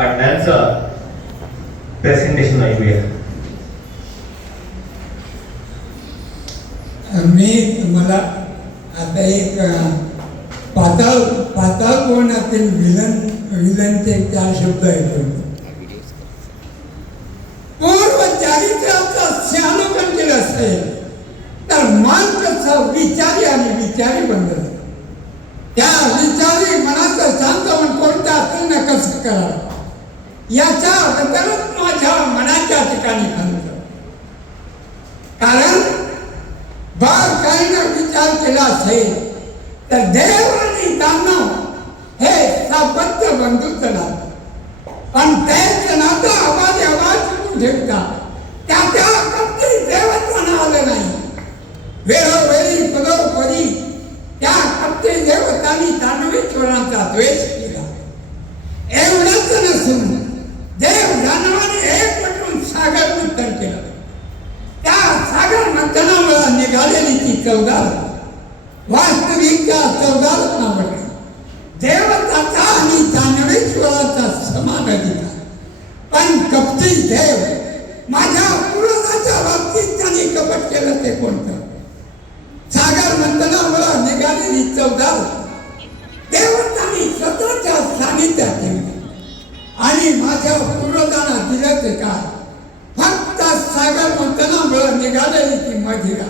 अण्णांचं प्रेझेंटेशन ऐकूया. मी तुम्हाला आता एक पाताळ पाताळ कोणातील विलन विलनचे चार शब्द ऐकवतो पूर्व चारित्र्याचा स्यालोकन केलं असेल तर माणसाचा विचारी आणि विचारी बनलं त्या विचारी मनाचं शांतवन कोणतं असेल ना कसं करावं याचा याच्याबद्दलच माझ्या मनाच्या ठिकाणी खंत. कारण बाळ काही न विचार केला असेल तर देव आणि दानव हे सापत्य बंधूच नातं. पण तेच नातं आवाज आवाज ठेवतात त्या त्या कधी देवत्वानं आलं नाही. वेळोवेळी पदोपदी त्या कप्ते देवतांनी दानवेश्वरांचा द्वेष केला एवढंच नसून देव दानवाने एक पटून सागर मंथन केलं त्या सागर मंथनामुळे निघालेली ती चौदार वास्तविक त्या चौदार नावडली देवताचा आणि दानवेश्वराचा समान अधिकार पण कपटी देव माझ्या पूर्वजाच्या बाबतीत त्यांनी कपट केलं ते कोणतं सागर मंथनामुळे निघालेली चौदार देवतांनी स्वतःच्या सानिध्यात ठेवली आणि माझ्या पूर्वजांना दिलं ते काय फक्त सागर मंथनामुळे निघालेली ती मधिरा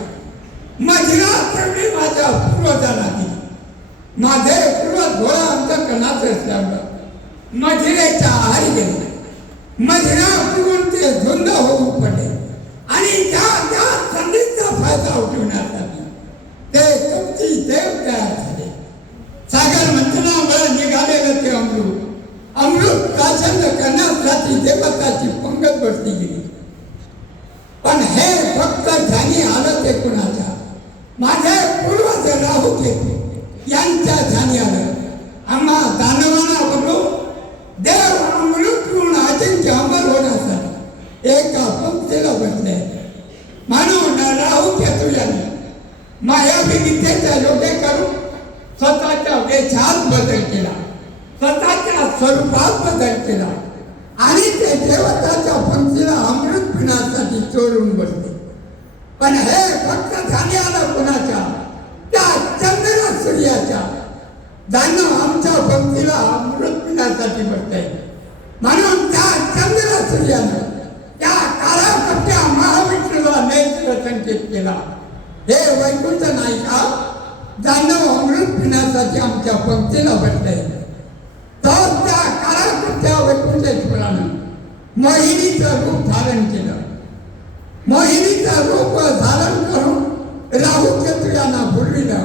मधिरा तेवढी माझ्या पूर्वजांना दिली माझे पूर्वज भोळा कणाचे असल्यामुळं. मजिरेच्या आहारी गेले. मजिरा पिऊन ते धुंद होऊ पडले. आणि त्या त्या संधीचा फायदा उठवण्यासाठी ते तुमची देव तयार झाले. सागर मंथनामुळे निघालेलं ते अमृत. अमृत प्राचंद करण्यासाठी देवताची पंगत बसली गेली. माझे पूर्वज राहू यांच्या ध्यानी आलं आम्हा दानवाना बोललो देव अमृत पिऊन अजिंक्य अमर होण्यासाठी एका पंक्तीला बसले. म्हणून राहू केतू यांनी. मायावी विद्येचा योग्य करून स्वतःच्या वेशात बदल केला. स्वतःच्या स्वरूपात बदल केला. आणि ते देवताच्या पंक्तीला अमृत पिण्यासाठी चोरून बसले. पण हे फक्त झाले आलं कुणाच्या त्या चंद्र सूर्याच्या ज्यांना आमच्या पंक्तीला अमृत पिण्यासाठी बसते म्हणून त्या चंद्र सूर्यानं त्या काळा कप्प्या महाविष्णूला नेत्र संकेत केला. हे वैकुंठ नायिका का जाणव अमृत पिण्यासाठी आमच्या पंक्तीला बसले तर त्या काळाकुट्या वैकुंठेश्वरानं मोहिनीचं रूप धारण केलं. मोहिनीचं रूप धारण करून राहू केतू यांना बोलविलं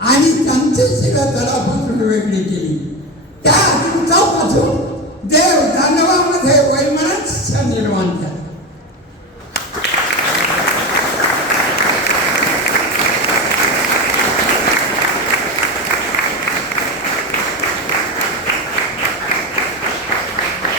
आणि त्यांचे त्यांची ናቸው። ደር ዳነባ ወይም መናት ሰሚ ለዋንተ